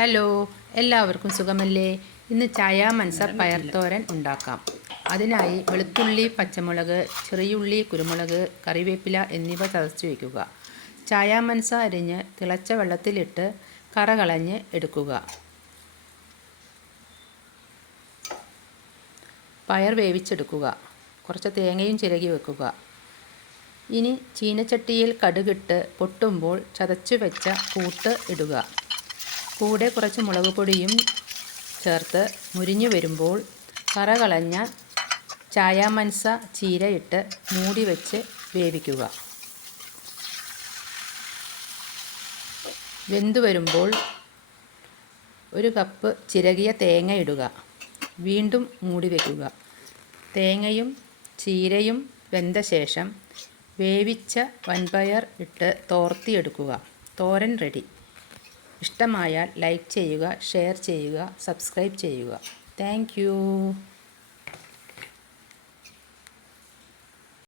Hello, എല്ലാവർക്കും സുഖമല്ലേ? ഇന്ന് ചായ മനസ പയർത്തോരൻ ഉണ്ടാക്കാം. അതിനായി വെളുത്തുള്ളി, പച്ചമുളക്, ചെറിയുള്ളി, കുരുമുളക്, കറിവേപ്പില എന്നിവ ചതച്ച് വയ്ക്കുക. ചായ മനസ അരിഞ്ഞ് തിളച്ച വെള്ളത്തിലിട്ട് കറ കളഞ്ഞ് എടുക്കുക. പയർ വേവിച്ചെടുക്കുക. കുറച്ച് തേങ്ങയും ചിരകി വെക്കുക. ഇനി ചീനച്ചട്ടിയിൽ കടുകിട്ട് പൊട്ടുമ്പോൾ ചതച്ചു വെച്ച കൂട്ട് ഇടുക. കൂടെ കുറച്ച് മുളക് പൊടിയും ചേർത്ത് മുരിഞ്ഞു വരുമ്പോൾ കറ കളഞ്ഞ ചായ മനസ ചീര ഇട്ട് മൂടി വെച്ച് വേവിക്കുക. വെന്തു വരുമ്പോൾ 1 കപ്പ് ചിരകിയ തേങ്ങ ഇടുക. വീണ്ടും മൂടി വയ്ക്കുക. തേങ്ങയും ചീരയും വെന്ത ശേഷം വേവിച്ച വൻപയർ ഇട്ട് തോർത്തിയെടുക്കുക. തോരൻ റെഡി. ഇഷ്ടമായാൽ ലൈക്ക് ചെയ്യുക, ഷെയർ ചെയ്യുക, സബ്സ്ക്രൈബ് ചെയ്യുക. Thank you.